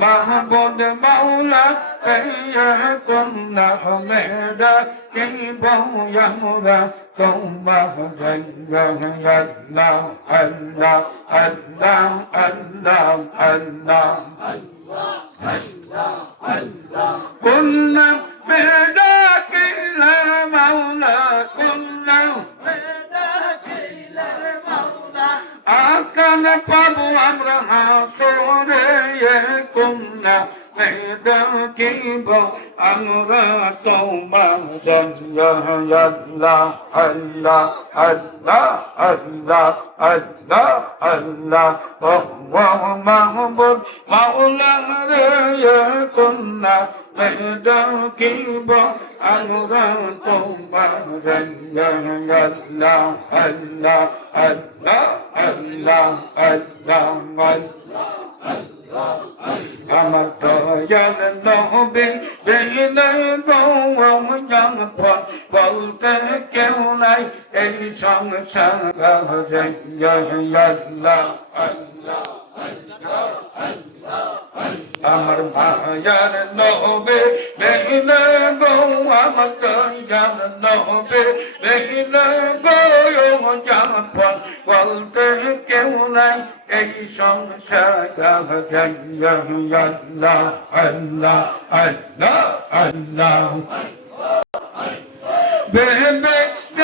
মাহবুদ মাওলা কন্যা মেরা কি বহু আমরা তোমার আল্লাহ আল্লাহ আল্লাহ আল্লাহ আল্লাহ কন্যা মেরা কিলা মাওলা কন্যা আসান পাবো আমরা হাসরে কন্যা ডাকিব আমরা তোমার আল্লাহ আল্লাহ আল্লাহ আল্লাহ আল্লাহ আল্লাহ মাহবুব মাওলা রে কন্যা ডাকিব আমরা তোমার আল্লাহ আল্লাহ আল্লাহ আল্লাহ আল্লাহ আল্লাহ আমার দয়াল নবী বেইলে গৌম জনপদ বলতে কেউ নাই এই সংসারে আল্লাহ আল্লাহ আমার ভাইয়ার নবে বেইলে গৌম দয়াল নবে বেইলে গৌম জনপদ বলতে কেউ নাই এই সংসার আল্লাহ আল্লাহ আল্লাহ আল্লাহ বেহেশত